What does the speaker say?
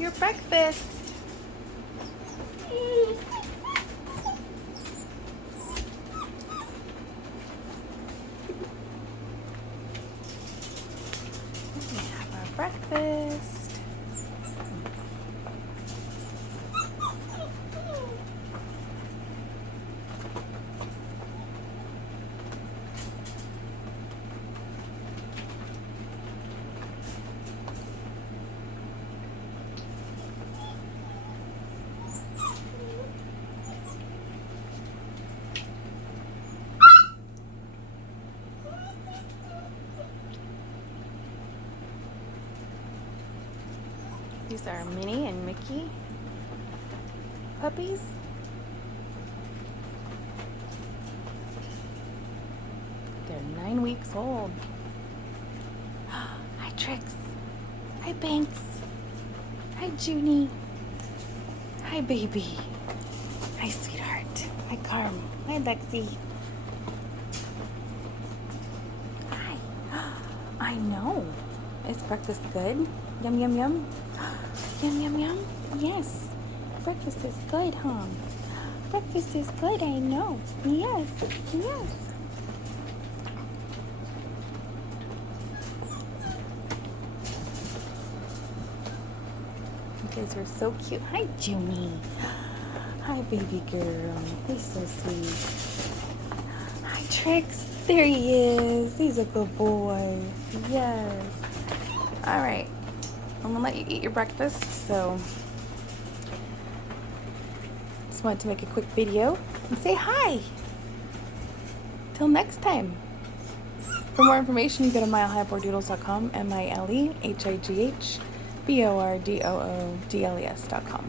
your breakfast. We have our breakfast. These are Minnie and Mickey puppies. They're 9 weeks old. Hi, Trix. Hi, Banks. Hi, Junie. Hi, baby. Hi, sweetheart. Hi, Carm. Hi, Lexi. Hi. I know. Is breakfast good? Yum, yum, yum. Yum, yum, yum. Yes. Breakfast is good, huh? Breakfast is good, I know. Yes. Yes. You guys are so cute. Hi, Junie. Hi, baby girl. He's so sweet. Hi, Trix. There he is. He's a good boy. Yes. All right. I'm gonna let you eat your breakfast, so just wanted to make a quick video and say hi. Till next time. For more information, you go to milehighbordoodles.com, milehighbordoodles.com.